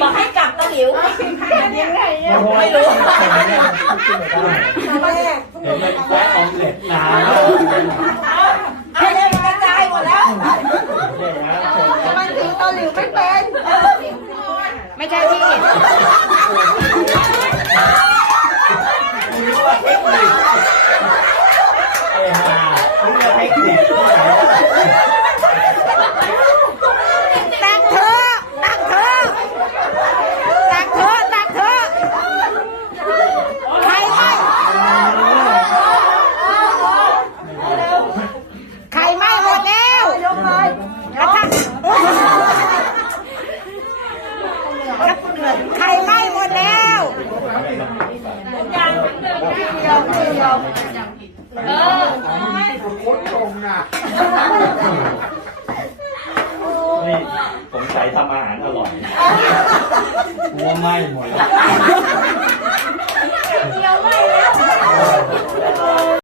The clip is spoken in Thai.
บอกให้กลับตะหลิวยังไงไม่รู้แม่เห็นเลยแป๊ะออมเล็ตนานเอาเลยมันกระจายหมดแล้วเนี่ยนะมันถือตะหลิวไม่เป็นไม่ใช่พี่รู้ว่าเทคนิคเอ้ห่ารู้ว่าเทคนิคที่ไหน ตักเธอตักเธอตักเธอตักเธอใครไม่ใครไม่หมดแล้ว ยกเลย กระทั่งใครไม่หมดแล้ว ยอม ยอมนี่ผมใส่ทำอาหารอร่อยหัวไหม้หมดแล้ว